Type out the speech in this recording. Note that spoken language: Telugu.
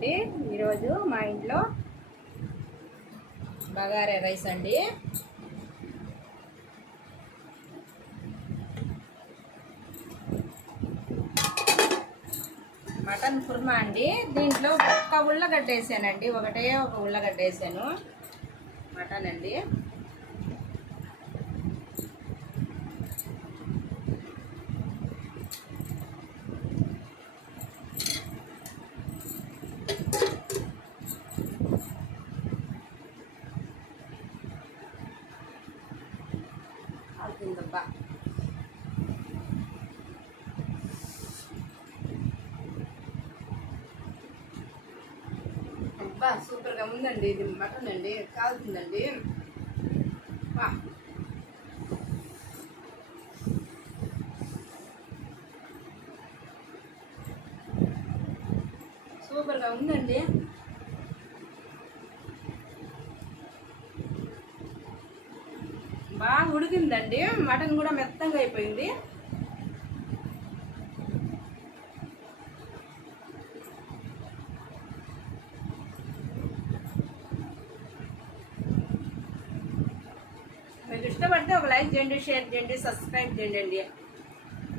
అండి. ఈరోజు మా ఇంట్లో బగారా రైస్ అండి. మటన్ కుర్మా అండి. దీంట్లో ఒక్క ఉల్లగడ్డ వేసానండి, ఒక ఉల్లగడ్డ వేసాను. మటన్ అండి. అవుతుందబ్బా. అబ్బా సూపర్గా ఉందండి. ఇది మటన్ అండి, కాలుతుందండి. సూపర్గా ఉందండి. బాగా ఉడికిందండి. మటన్ కూడా మెత్తంగా అయిపోయింది. మీకు ఇష్టపడితే ఒక లైక్ చేయండి, షేర్ చేయండి, సబ్స్క్రైబ్ చేయండి.